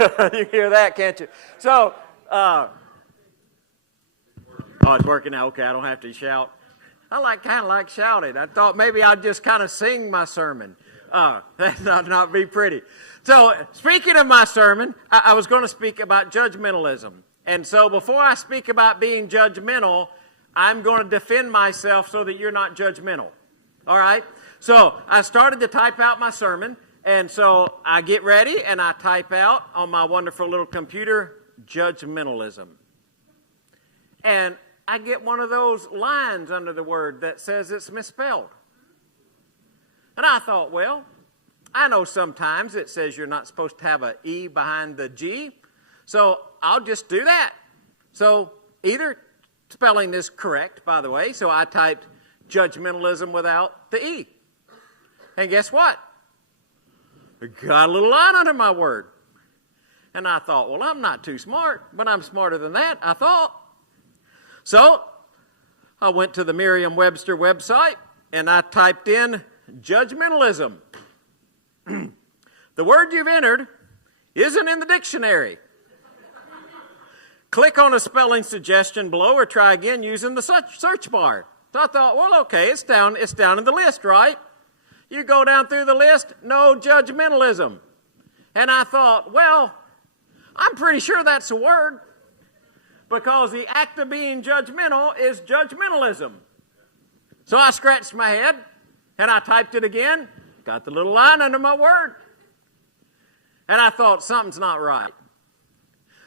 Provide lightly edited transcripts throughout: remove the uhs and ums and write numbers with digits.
You hear that, can't you? So, oh, it's working now. Okay, I don't have to shout. I kind of like shouting. I thought maybe I'd just kind of sing my sermon. That'd not be pretty. So, speaking of my sermon, I was going to speak about judgmentalism. And so, before I speak about being judgmental, I'm going to defend myself so that you're not judgmental. All right? So, I started to type out my sermon. And so, I get ready and I type out on my wonderful little computer, judgmentalism. And I get one of those lines under the word that says it's misspelled. And I thought, well, I know sometimes it says you're not supposed to have an E behind the G, so I'll just do that. So either spelling is correct, by the way, so I typed judgmentalism without the E. And guess what? I got a little line under my word. And I thought, well, I'm not too smart, but I'm smarter than that, I thought. So I went to the Merriam-Webster website and I typed in judgmentalism. The word you've entered isn't in the dictionary. Click on a spelling suggestion below or try again using the search bar. So I thought, well, okay, it's down in the list, right? You go down through the list, no judgmentalism. And I thought, well, I'm pretty sure that's a word because the act of being judgmental is judgmentalism. So I scratched my head and I typed it again, got the little line under my word. And I thought, something's not right.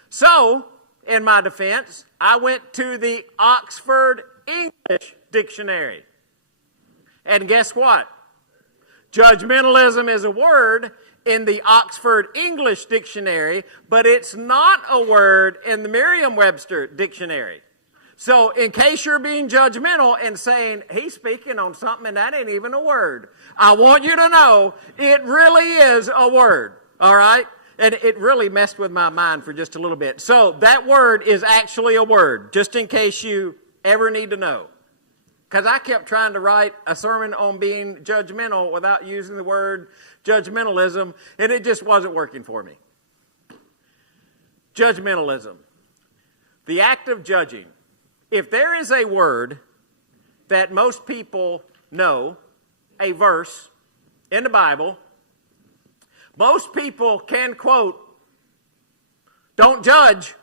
So, in my defense, I went to the Oxford English Dictionary. And guess what? Judgmentalism is a word in the Oxford English Dictionary, but it's not a word in the Merriam-Webster Dictionary. So in case you're being judgmental and saying, he's speaking on something and that ain't even a word, I want you to know it really is a word, all right? And it really messed with my mind for just a little bit. So that word is actually a word, just in case you ever need to know. Because I kept trying to write a sermon on being judgmental without using the word judgmentalism, and it just wasn't working for me. Judgmentalism. The act of judging. If there is a word that most people know, a verse in the Bible, most people can quote, "Don't judge.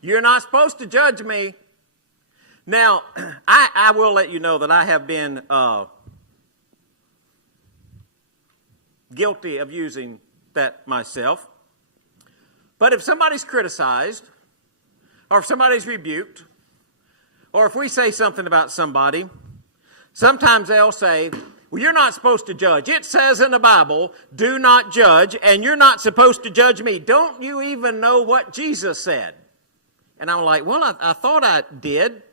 You're not supposed to judge me." Now, I will let you know that I have been guilty of using that myself. But if somebody's criticized, or if somebody's rebuked, or if we say something about somebody, sometimes they'll say, well, you're not supposed to judge. It says in the Bible, do not judge, and you're not supposed to judge me. Don't you even know what Jesus said? And I'm like, well, I thought I did.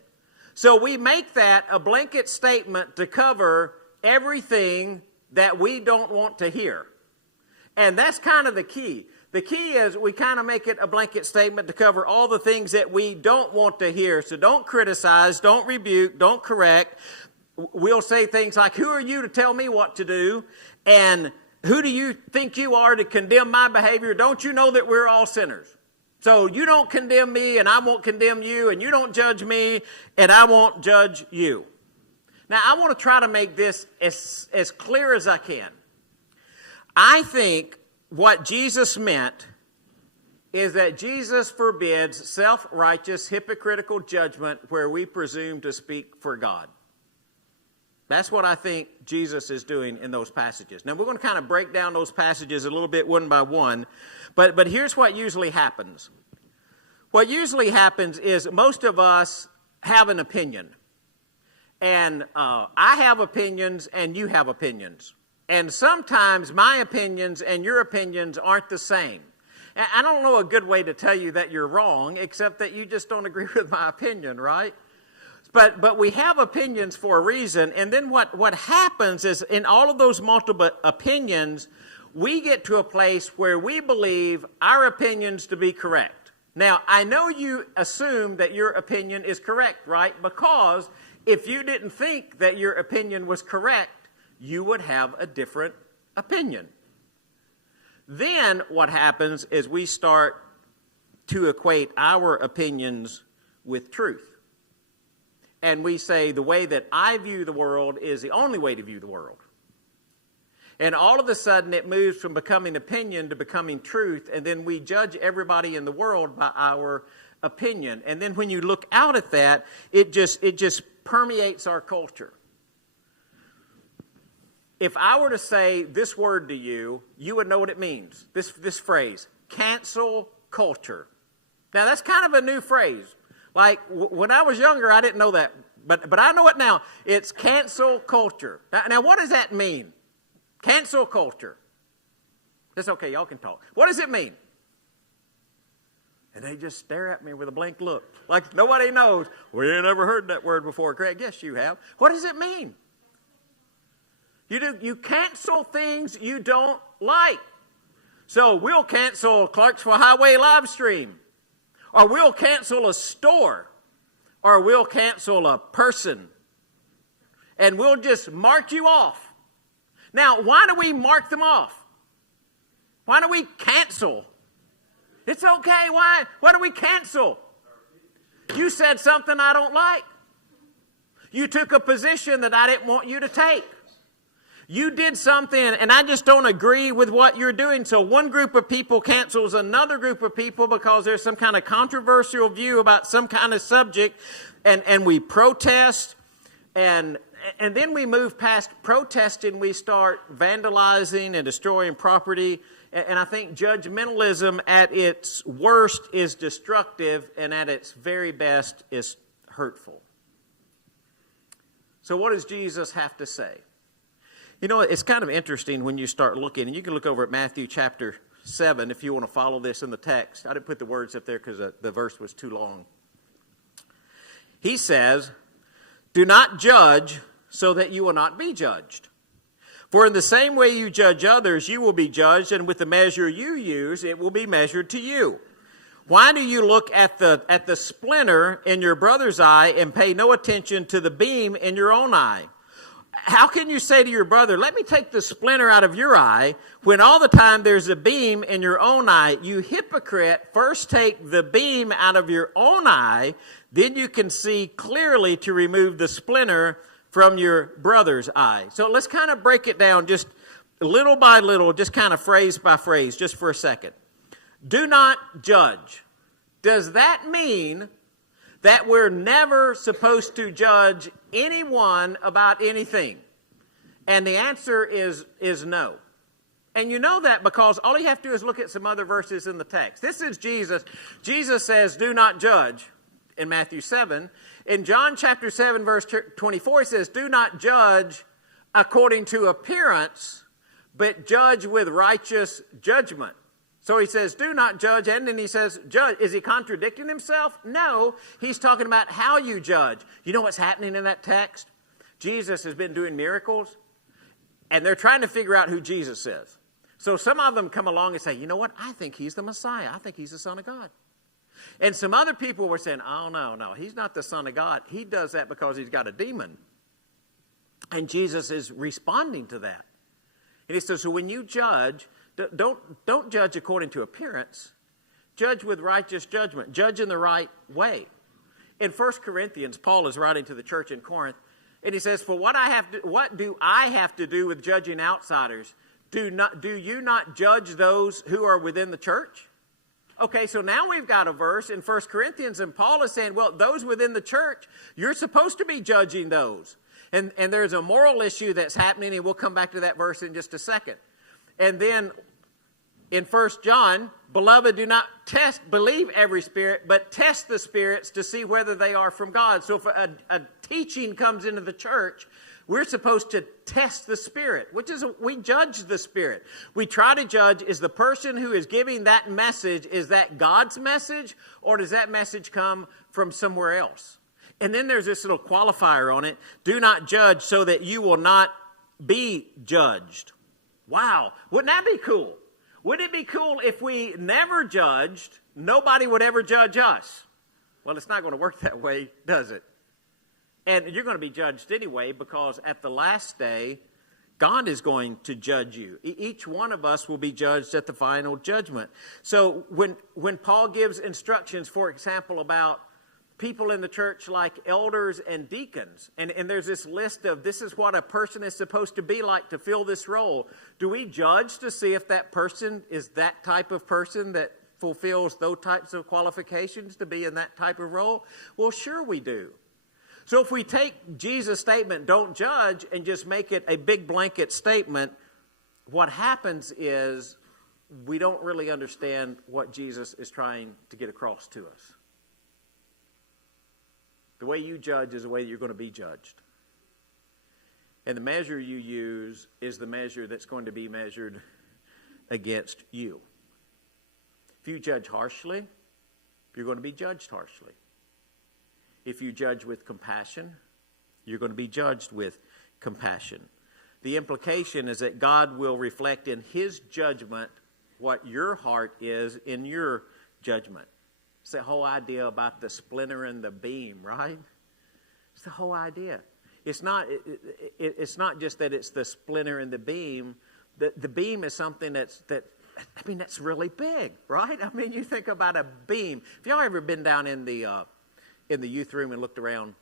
So we make that a blanket statement to cover everything that we don't want to hear. And that's kind of the key. The key is we kind of make it a blanket statement to cover all the things that we don't want to hear. So don't criticize, don't rebuke, don't correct. We'll say things like, who are you to tell me what to do? And who do you think you are to condemn my behavior? Don't you know that we're all sinners? So you don't condemn me and I won't condemn you, and you don't judge me and I won't judge you. Now, I want to try to make this as clear as I can. I think what Jesus meant is that Jesus forbids self-righteous, hypocritical judgment where we presume to speak for God. That's what I think Jesus is doing in those passages. Now, we're going to kind of break down those passages a little bit one by one, but here's what usually happens. What usually happens is most of us have an opinion. And I have opinions and you have opinions. And sometimes my opinions and your opinions aren't the same. And I don't know a good way to tell you that you're wrong, except that you just don't agree with my opinion, right? But we have opinions for a reason, and then what happens is in all of those multiple opinions, we get to a place where we believe our opinions to be correct. Now, I know you assume that your opinion is correct, right? Because if you didn't think that your opinion was correct, you would have a different opinion. Then what happens is we start to equate our opinions with truth. And we say the way that I view the world is the only way to view the world. And all of a sudden it moves from becoming opinion to becoming truth, and then we judge everybody in the world by our opinion. And then when you look out at that, it just permeates our culture. If I were to say this word to you, you would know what it means. This phrase, cancel culture. Now that's kind of a new phrase. Like when I was younger, I didn't know that, but I know it now. It's cancel culture. Now what does that mean? Cancel culture. That's okay, y'all can talk. What does it mean? And they just stare at me with a blank look, like nobody knows. We ain't never heard that word before, Craig. Yes, you have. What does it mean? You cancel things you don't like. So we'll cancel Clarksville Highway Livestream, or we'll cancel a store, or we'll cancel a person, and we'll just mark you off. Now, why do we mark them off? Why do we cancel? It's okay. Why do we cancel? You said something I don't like. You took a position that I didn't want you to take. You did something, and I just don't agree with what you're doing. So one group of people cancels another group of people because there's some kind of controversial view about some kind of subject, and we protest, and then we move past protesting, we start vandalizing and destroying property. And I think judgmentalism at its worst is destructive, and at its very best is hurtful. So what does Jesus have to say? You know, it's kind of interesting when you start looking, and you can look over at Matthew chapter 7 if you want to follow this in the text. I didn't put the words up there because the verse was too long. He says, "Do not judge so that you will not be judged. For in the same way you judge others, you will be judged, and with the measure you use, it will be measured to you. Why do you look at the splinter in your brother's eye and pay no attention to the beam in your own eye? How can you say to your brother, 'Let me take the splinter out of your eye,' when all the time there's a beam in your own eye? You hypocrite, first take the beam out of your own eye, then you can see clearly to remove the splinter from your brother's eye." So let's kind of break it down just little by little, just kind of phrase by phrase, just for a second. Do not judge. Does that mean that we're never supposed to judge anyone about anything? And the answer is no. And you know that because all you have to do is look at some other verses in the text. This is Jesus. Jesus says, "Do not judge," in Matthew 7. In John chapter 7, verse 24, he says, "Do not judge according to appearance, but judge with righteous judgment." So he says, do not judge, and then he says, judge. Is he contradicting himself? No, he's talking about how you judge. You know what's happening in that text? Jesus has been doing miracles, and they're trying to figure out who Jesus is. So some of them come along and say, you know what? I think he's the Messiah. I think he's the Son of God. And some other people were saying, oh, no, he's not the Son of God. He does that because he's got a demon. And Jesus is responding to that. And he says, so when you judge, don't judge according to appearance. Judge with righteous judgment. Judge in the right way. In 1 Corinthians, Paul is writing to the church in Corinth, and he says, for what do I have to do with judging outsiders? Do you not judge those who are within the church? Okay, so now we've got a verse in 1 Corinthians, and Paul is saying, well, those within the church, you're supposed to be judging those. And there's a moral issue that's happening, and we'll come back to that verse in just a second. And then in 1 John, beloved, do not believe every spirit, but test the spirits to see whether they are from God. So if a teaching comes into the church, we're supposed to test the spirit, which is we judge the spirit. We try to judge, is the person who is giving that message, is that God's message, or does that message come from somewhere else? And then there's this little qualifier on it, do not judge so that you will not be judged. Wow, wouldn't that be cool? Wouldn't it be cool if we never judged, nobody would ever judge us? Well, it's not going to work that way, does it? And you're going to be judged anyway, because at the last day, God is going to judge you. Each one of us will be judged at the final judgment. So when Paul gives instructions, for example, about people in the church like elders and deacons, and there's this list of this is what a person is supposed to be like to fill this role, do we judge to see if that person is that type of person that fulfills those types of qualifications to be in that type of role? Well, sure we do. So if we take Jesus' statement, don't judge, and just make it a big blanket statement, what happens is we don't really understand what Jesus is trying to get across to us. The way you judge is the way you're going to be judged. And the measure you use is the measure that's going to be measured against you. If you judge harshly, you're going to be judged harshly. If you judge with compassion, you're going to be judged with compassion. The implication is that God will reflect in His judgment what your heart is in your judgment. It's the whole idea about the splinter and the beam, right? It's the whole idea. It's not just that it's the splinter and the beam. The beam is something that's really big, right? I mean, you think about a beam. Have y'all ever been down in the youth room and looked around?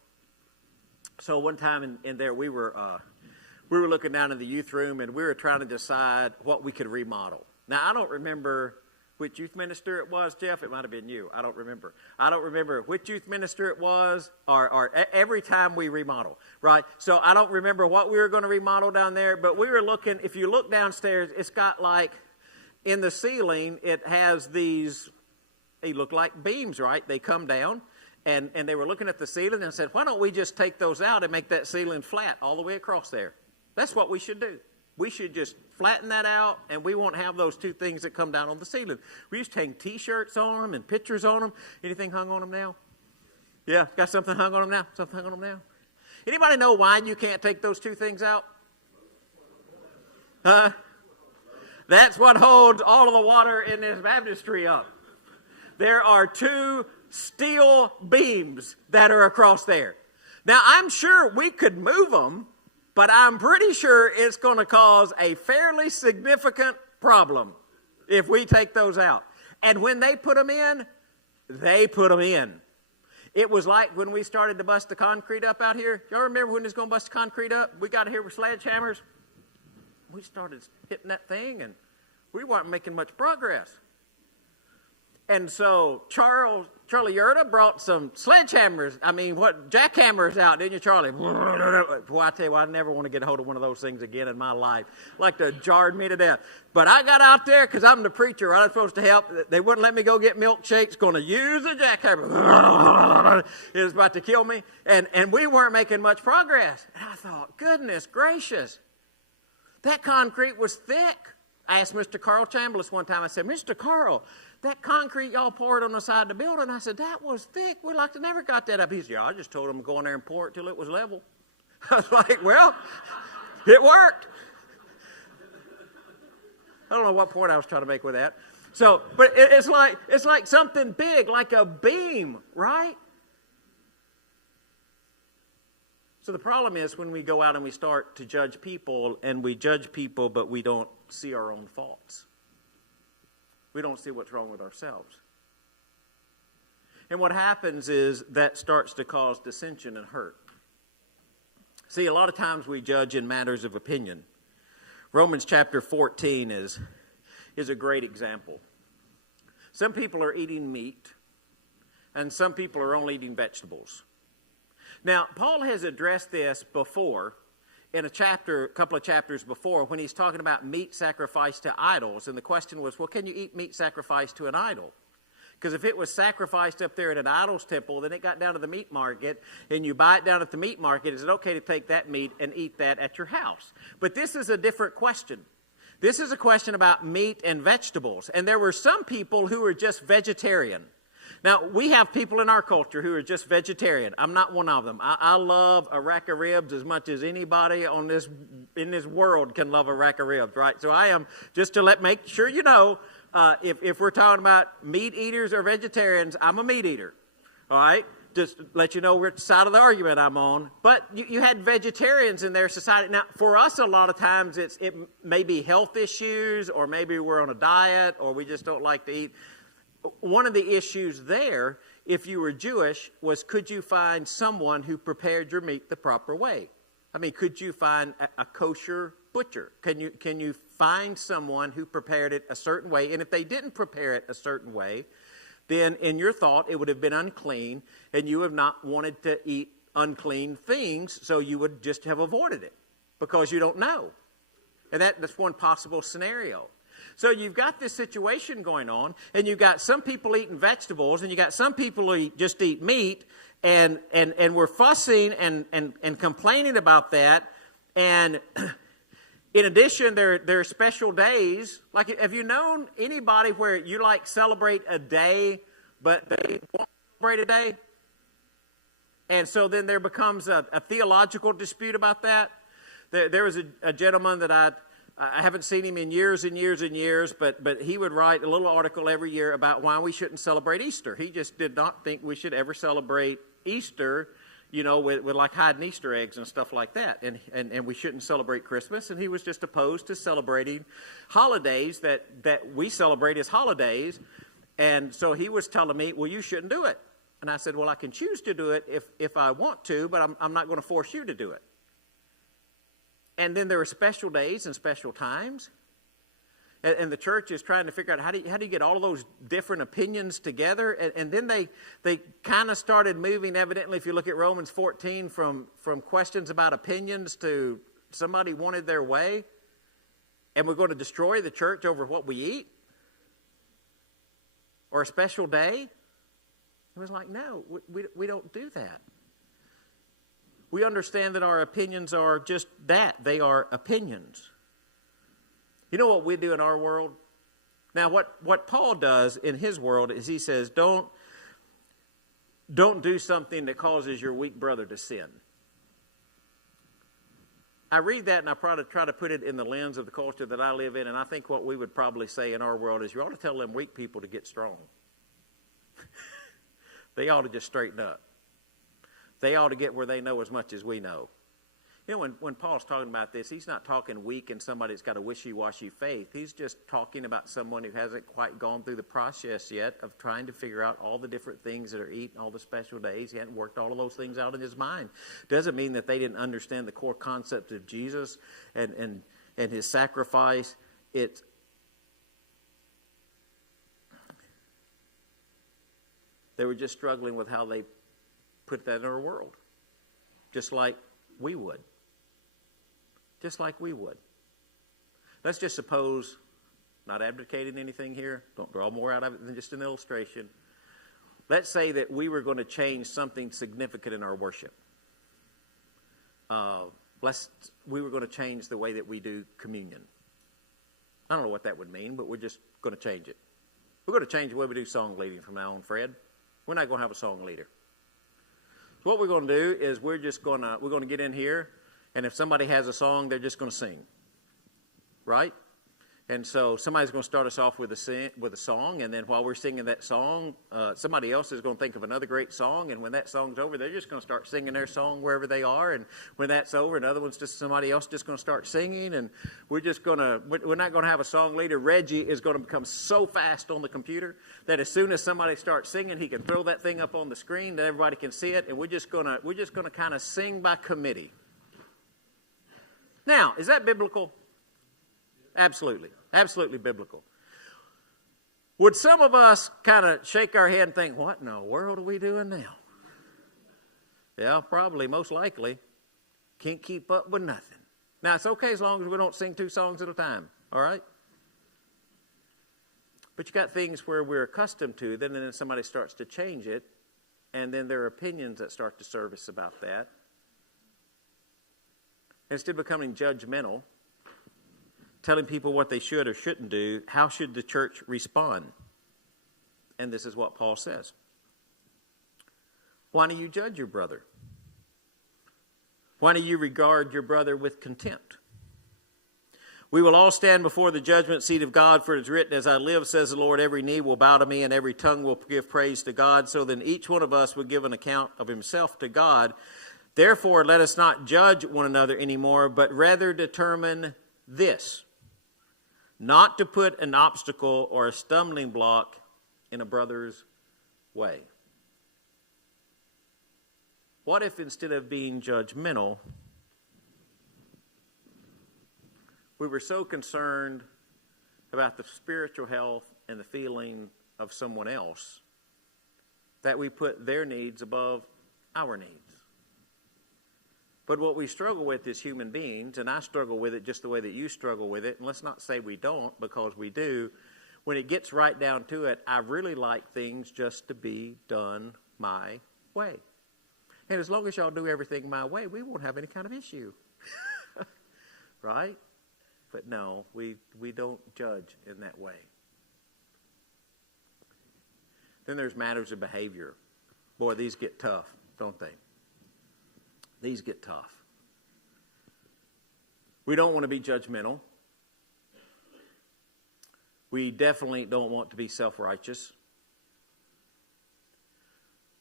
So one time in there, we were looking down in the youth room, and we were trying to decide what we could remodel. Now, I don't remember which youth minister it was, Jeff. It might have been you. I don't remember. I don't remember which youth minister it was, or every time we remodel, right? So I don't remember what we were going to remodel down there, but we were looking. If you look downstairs, it's got like in the ceiling, it has these. They look like beams, right? They come down. And they were looking at the ceiling and said, why don't we just take those out and make that ceiling flat all the way across there? That's what we should do. We should just flatten that out, and we won't have those two things that come down on the ceiling. We used to hang T-shirts on them and pictures on them. Anything hung on them now? Yeah, got something hung on them now? Something hung on them now? Anybody know why you can't take those two things out? That's what holds all of the water in this baptistry up. There are two steel beams that are across there. Now, I'm sure we could move them, but I'm pretty sure it's going to cause a fairly significant problem if we take those out. And when they put them in, they put them in. It was like when we started to bust the concrete up out here. Y'all remember when it was going to bust the concrete up? We got here with sledgehammers. We started hitting that thing, and we weren't making much progress. And so Charlie Yerta brought some jackhammers out, didn't you, Charlie? Boy, I tell you what, I never want to get a hold of one of those things again in my life. Like to jarred me to death. But I got out there because I'm the preacher. Right? I'm supposed to help. They wouldn't let me go get milkshakes. Going to use a jackhammer. It was about to kill me. And we weren't making much progress. And I thought, goodness gracious. That concrete was thick. I asked Mr. Carl Chambliss one time, I said, Mr. Carl, that concrete y'all poured on the side of the building, I said, that was thick. We'd like to never got that up. He said, yeah, I just told them to go in there and pour it till it was level. I was like, well, it worked. I don't know what point I was trying to make with that. So, but it's like something big, like a beam, right? So the problem is when we go out and we start to judge people, and we judge people, but we don't see our own faults. We don't see what's wrong with ourselves. And what happens is that starts to cause dissension and hurt. See, a lot of times we judge in matters of opinion. Romans chapter 14 is a great example. Some people are eating meat, and some people are only eating vegetables. Now, Paul has addressed this before in a couple of chapters before, when he's talking about meat sacrificed to idols. And the question was, well, can you eat meat sacrificed to an idol? Because if it was sacrificed up there at an idol's temple, then it got down to the meat market, and you buy it down at the meat market, is it okay to take that meat and eat that at your house? But this is a different question. This is a question about meat and vegetables. And there were some people who were just vegetarian. Now, we have people in our culture who are just vegetarian. I'm not one of them. I love a rack of ribs as much as anybody in this world can love a rack of ribs, right? So I am, just to make sure you know, if we're talking about meat eaters or vegetarians, I'm a meat eater, all right? just let you know which side of the argument I'm on. But you had vegetarians in their society. Now, for us, a lot of times it may be health issues, or maybe we're on a diet, or we just don't like to eat. One of the issues there, if you were Jewish, was could you find someone who prepared your meat the proper way? I mean, could you find a kosher butcher? Can you find someone who prepared it a certain way? And if they didn't prepare it a certain way, then in your thought, it would have been unclean, and you have not wanted to eat unclean things, so you would just have avoided it because you don't know. And that's one possible scenario. So you've got this situation going on, and you've got some people eating vegetables, and you got some people who just eat meat, and we're fussing and complaining about that. And in addition, there are special days. Like, have you known anybody where you like celebrate a day, but they won't celebrate a day? And so then there becomes a theological dispute about that. There was a gentleman that I haven't seen him in years and years and years, but he would write a little article every year about why we shouldn't celebrate Easter. He just did not think we should ever celebrate Easter, you know, with like hiding Easter eggs and stuff like that. And we shouldn't celebrate Christmas. And he was just opposed to celebrating holidays that we celebrate as holidays. And so he was telling me, well, you shouldn't do it. And I said, well, I can choose to do it if I want to, but I'm not going to force you to do it. And then there are special days and special times. And the church is trying to figure out how do you get all of those different opinions together. And then they kind of started moving, evidently, if you look at Romans 14, from questions about opinions to somebody wanted their way. And we're going to destroy the church over what we eat. Or a special day. It was like, no, we don't do that. We understand that our opinions are just that. They are opinions. You know what we do in our world? Now, what Paul does in his world is he says, don't do something that causes your weak brother to sin. I read that and I try to put it in the lens of the culture that I live in, and I think what we would probably say in our world is you ought to tell them weak people to get strong. They ought to just straighten up. They ought to get where they know as much as we know. You know, when Paul's talking about this, he's not talking weak and somebody that's got a wishy-washy faith. He's just talking about someone who hasn't quite gone through the process yet of trying to figure out all the different things that are eaten, all the special days. He hadn't worked all of those things out in his mind. Doesn't mean that they didn't understand the core concept of Jesus and his sacrifice. They were just struggling with how they put that in our world, just like we would. Just like we would. Let's just suppose, not advocating anything here, don't draw more out of it than just an illustration. Let's say that we were going to change something significant in our worship. We were going to change the way that we do communion. I don't know what that would mean, but we're just going to change it. We're going to change the way we do song leading from now on, Fred. We're not going to have a song leader. So what we're going to do is we're going to get in here, and if somebody has a song, they're just going to sing, right? And so somebody's going to start us off with a song, and then while we're singing that song, somebody else is going to think of another great song, and when that song's over, they're just going to start singing their song wherever they are, and when that's over, somebody else just going to start singing, and we're not going to have a song leader. Reggie is going to become so fast on the computer that as soon as somebody starts singing, he can throw that thing up on the screen that everybody can see it, and we're just going to kind of sing by committee. Now, is that biblical? Absolutely. Absolutely biblical. Would some of us kind of shake our head and think, what in the world are we doing now? Yeah, probably, most likely. Can't keep up with nothing. Now, it's okay as long as we don't sing 2 songs at a time, all right? But you got things where we're accustomed to, then somebody starts to change it, and then there are opinions that start to surface about that. Instead of becoming judgmental, telling people what they should or shouldn't do, how should the church respond? And this is what Paul says. Why do you judge your brother? Why do you regard your brother with contempt? We will all stand before the judgment seat of God, for it is written, as I live, says the Lord, every knee will bow to me, and every tongue will give praise to God. So then each one of us will give an account of himself to God. Therefore, let us not judge one another anymore, but rather determine this, not to put an obstacle or a stumbling block in a brother's way. What if instead of being judgmental, we were so concerned about the spiritual health and the feeling of someone else that we put their needs above our needs? But what we struggle with as human beings, and I struggle with it just the way that you struggle with it, and let's not say we don't, because we do, when it gets right down to it, I really like things just to be done my way. And as long as y'all do everything my way, we won't have any kind of issue. Right? But no, we don't judge in that way. Then there's matters of behavior. Boy, these get tough, don't they? These get tough. We don't want to be judgmental. We definitely don't want to be self-righteous.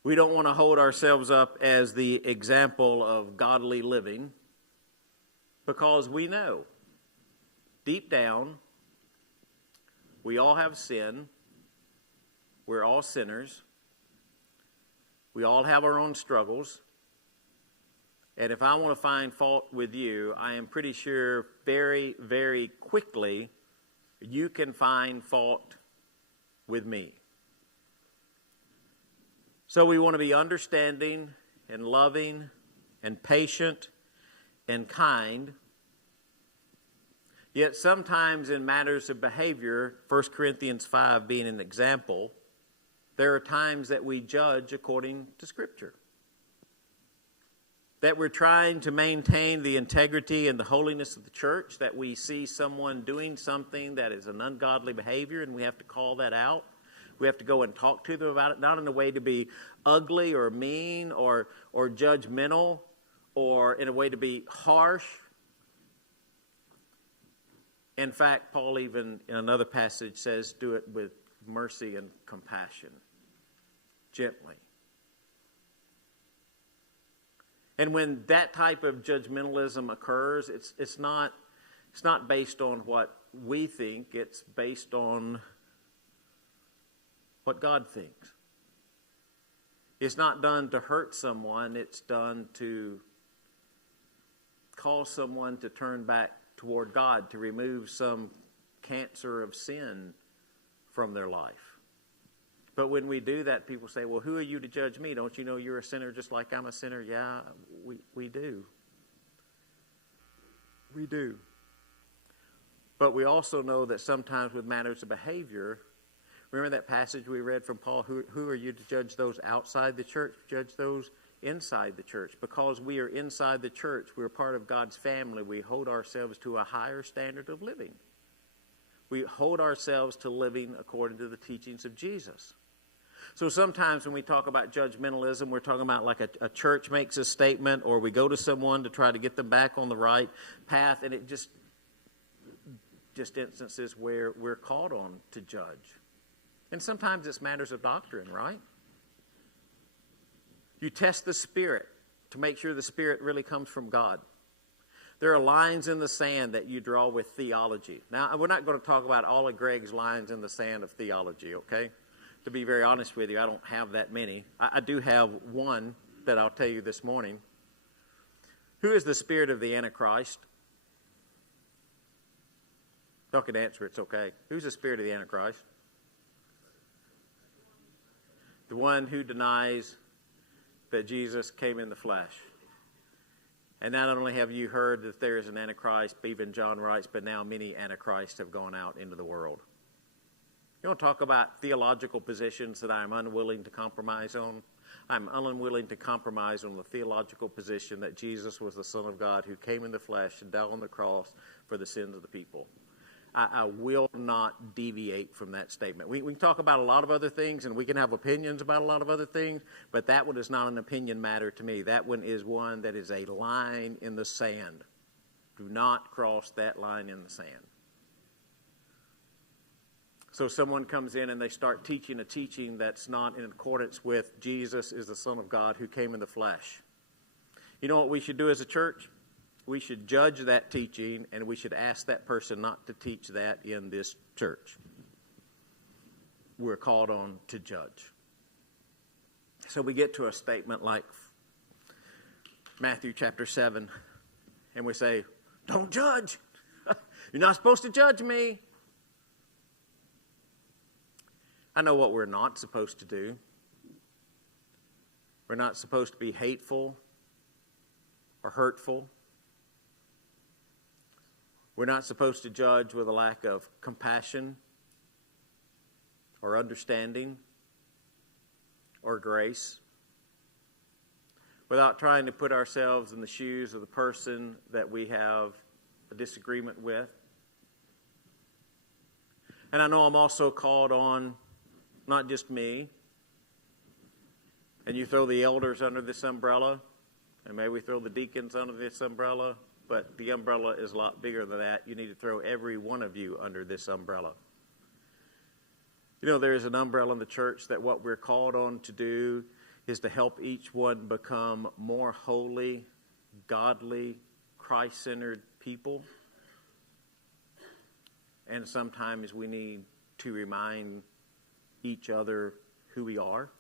We don't want to hold ourselves up as the example of godly living, because we know deep down we all have sin. We're all sinners. We all have our own struggles. And if I want to find fault with you, I am pretty sure very, very quickly you can find fault with me. So we want to be understanding and loving and patient and kind. Yet sometimes in matters of behavior, 1 Corinthians 5 being an example, there are times that we judge according to Scripture. That we're trying to maintain the integrity and the holiness of the church, that we see someone doing something that is an ungodly behavior and we have to call that out. We have to go and talk to them about it, not in a way to be ugly or mean or judgmental or in a way to be harsh. In fact, Paul even in another passage says, do it with mercy and compassion, gently. And when that type of judgmentalism occurs, it's not based on what we think, it's based on what God thinks. It's not done to hurt someone, it's done to cause someone to turn back toward God, to remove some cancer of sin from their life. But when we do that, people say, well, who are you to judge me? Don't you know you're a sinner just like I'm a sinner? Yeah, we do. We do. But we also know that sometimes with matters of behavior, remember that passage we read from Paul, who are you to judge those outside the church? Judge those inside the church. Because we are inside the church, we're part of God's family, we hold ourselves to a higher standard of living. We hold ourselves to living according to the teachings of Jesus. So sometimes when we talk about judgmentalism, we're talking about like a church makes a statement, or we go to someone to try to get them back on the right path, and it just instances where we're called on to judge. And sometimes it's matters of doctrine, right? You test the Spirit to make sure the Spirit really comes from God. There are lines in the sand that you draw with theology. Now, we're not going to talk about all of Greg's lines in the sand of theology, okay? To be very honest with you, I don't have that many. I do have one that I'll tell you this morning. Who is the spirit of the Antichrist? Y'all can answer, it's okay. Who's the spirit of the Antichrist? The one who denies that Jesus came in the flesh. And not only have you heard that there is an Antichrist, even John writes, but now many Antichrists have gone out into the world. You want to talk about theological positions that I'm unwilling to compromise on? I'm unwilling to compromise on the theological position that Jesus was the Son of God who came in the flesh and died on the cross for the sins of the people. I will not deviate from that statement. We can talk about a lot of other things, and we can have opinions about a lot of other things, but that one is not an opinion matter to me. That one is one that is a line in the sand Do not cross that line in the sand. So someone comes in and they start teaching a teaching that's not in accordance with Jesus is the Son of God who came in the flesh. You know what we should do as a church? We should judge that teaching, and we should ask that person not to teach that in this church. We're called on to judge. So we get to a statement like Matthew chapter 7, and we say, don't judge. You're not supposed to judge me. I know what we're not supposed to do. We're not supposed to be hateful or hurtful. We're not supposed to judge with a lack of compassion or understanding or grace, without trying to put ourselves in the shoes of the person that we have a disagreement with. And I know I'm also called on, not just me, and you throw the elders under this umbrella, and maybe we throw the deacons under this umbrella, but the umbrella is a lot bigger than that. You need to throw every one of you under this umbrella. You know, there is an umbrella in the church that what we're called on to do is to help each one become more holy, godly, Christ-centered people. And sometimes we need to remind each other who we are.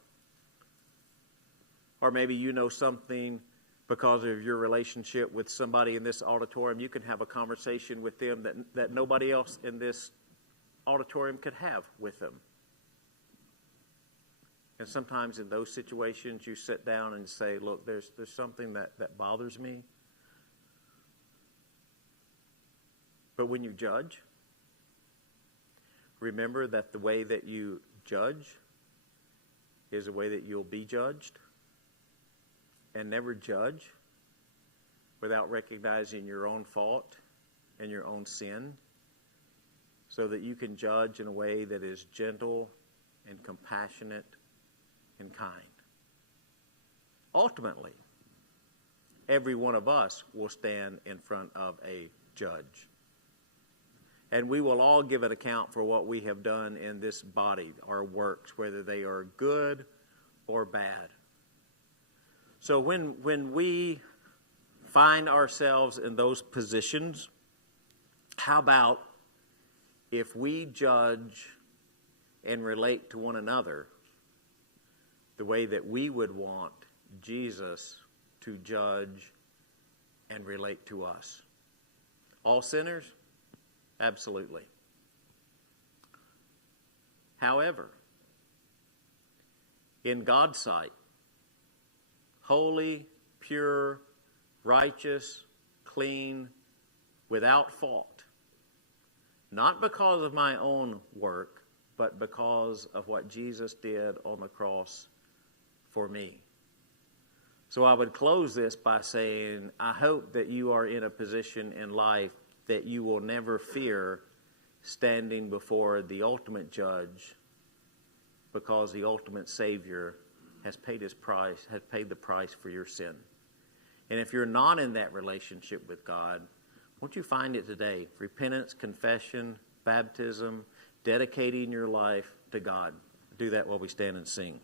Or maybe you know something because of your relationship with somebody in this auditorium. You can have a conversation with them that nobody else in this auditorium could have with them. And sometimes in those situations you sit down and say, look, there's something that bothers me. But when you judge, remember that the way that you judge is the way that you'll be judged. And never judge without recognizing your own fault and your own sin, so that you can judge in a way that is gentle and compassionate and kind. Ultimately, every one of us will stand in front of a judge. And we will all give an account for what we have done in this body, our works, whether they are good or bad. So when we find ourselves in those positions, how about if we judge and relate to one another the way that we would want Jesus to judge and relate to us? All sinners? Absolutely. However, in God's sight, holy, pure, righteous, clean, without fault, not because of my own work, but because of what Jesus did on the cross for me. So I would close this by saying, I hope that you are in a position in life that you will never fear standing before the ultimate judge, because the ultimate Savior has paid his price, has paid the price for your sin. And if you're not in that relationship with God, won't you find it today? Repentance, confession, baptism, dedicating your life to God. Do that while we stand and sing.